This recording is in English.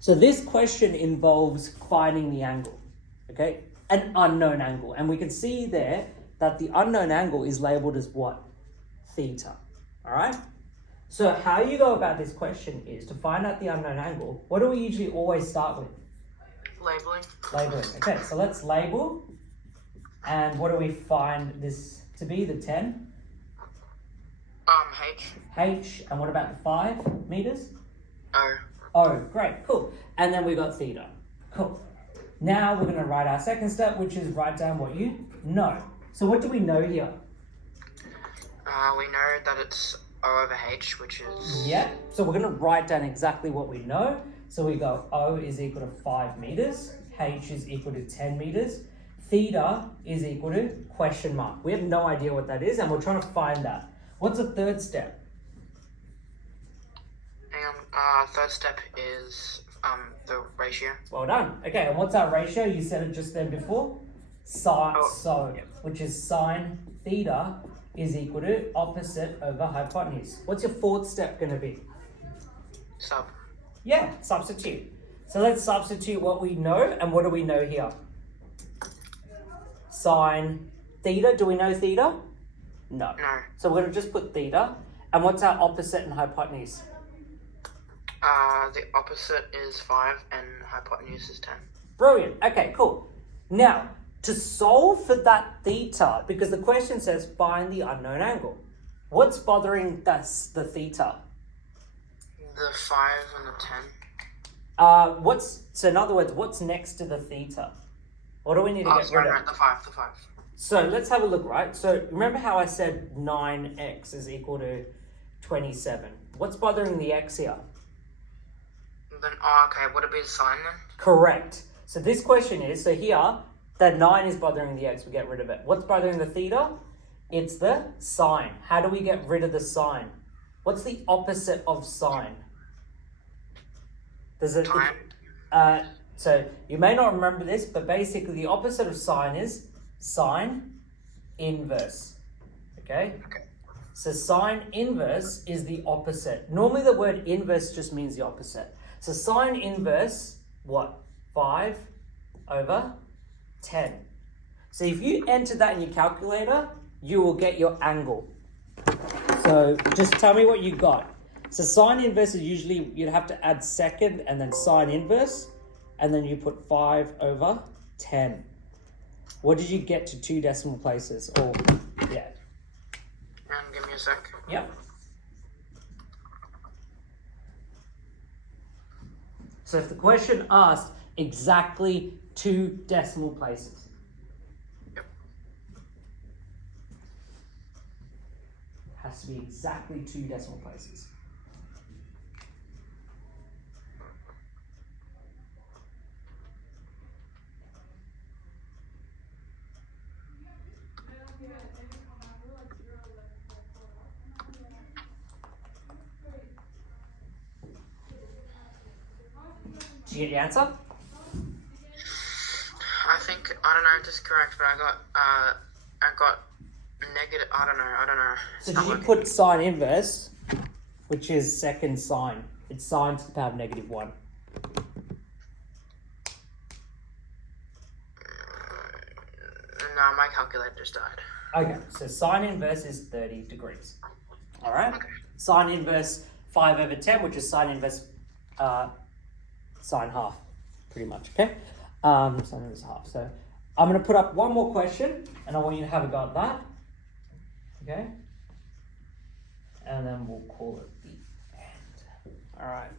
So this question involves finding the angle, okay? An unknown angle. And we can see there that the unknown angle is labeled as what? Theta, all right? So how you go about this question is to find out the unknown angle. What do we usually always start with? Labeling. Labeling. Okay, so let's label. And what do we find this to be, the 10? H. H. And what about the 5 meters? O. Oh, great, cool. And then we got theta. Cool. Now we're going to write our second step, which is write down what you know. So what do we know here? We know that it's O over H, which is... Yeah, so we're going to write down exactly what we know. So we go O is equal to 5 meters, H is equal to 10 meters, theta is equal to question mark. We have no idea what that is, and we're trying to find that. What's the third step? Hang on, third step is the ratio. Well done. Okay, and what's our ratio? You said it just then before. Which is sine theta is equal to opposite over hypotenuse. What's your fourth step going to be? Sub. Yeah, substitute. So let's substitute what we know, and what do we know here? Sine theta. Do we know theta? No. No. So we're going to just put theta. And what's our opposite and hypotenuse? The opposite is 5 and hypotenuse is 10. Brilliant. Okay, cool. Now, to solve for that theta, because the question says find the unknown angle. What's bothering the theta? The 5 and the 10. So in other words, what's next to the theta? What do we need to get rid of? The 5. So let's have a look, right? So remember how I said 9x is equal to 27. What's bothering the x here? Then, okay, would it be the sine then? Correct. So this question is, so here, that 9 is bothering the x, we get rid of it. What's bothering the theta? It's the sine. How do we get rid of the sine? What's the opposite of sine? Time. So you may not remember this, but basically the opposite of sine is sine inverse. Okay? Okay. So sine inverse is the opposite. Normally the word inverse just means the opposite. So sine inverse, what? 5 over 10. So if you enter that in your calculator, you will get your angle. So just tell me what you got. So sine inverse is usually, you'd have to add second and then sine inverse, and then you put 5 over 10. What did you get to 2 decimal places? Or, yeah. Give me a sec. Yep. So if the question asked exactly 2 decimal places. Yep. Has to be exactly 2 decimal places. Did you get your answer? I think, I don't know if this is correct, but I got negative, I don't know. So did you put sine inverse, which is second sine? It's sine to the power of -1. No, my calculator just died. Okay, so sine inverse is 30 degrees. All right? Okay. Sine inverse 5 over 10, which is sine inverse sine half, pretty much, okay? Sine inverse half. So I'm going to put up one more question, and I want you to have a go at that. Okay? And then we'll call it the end. All right.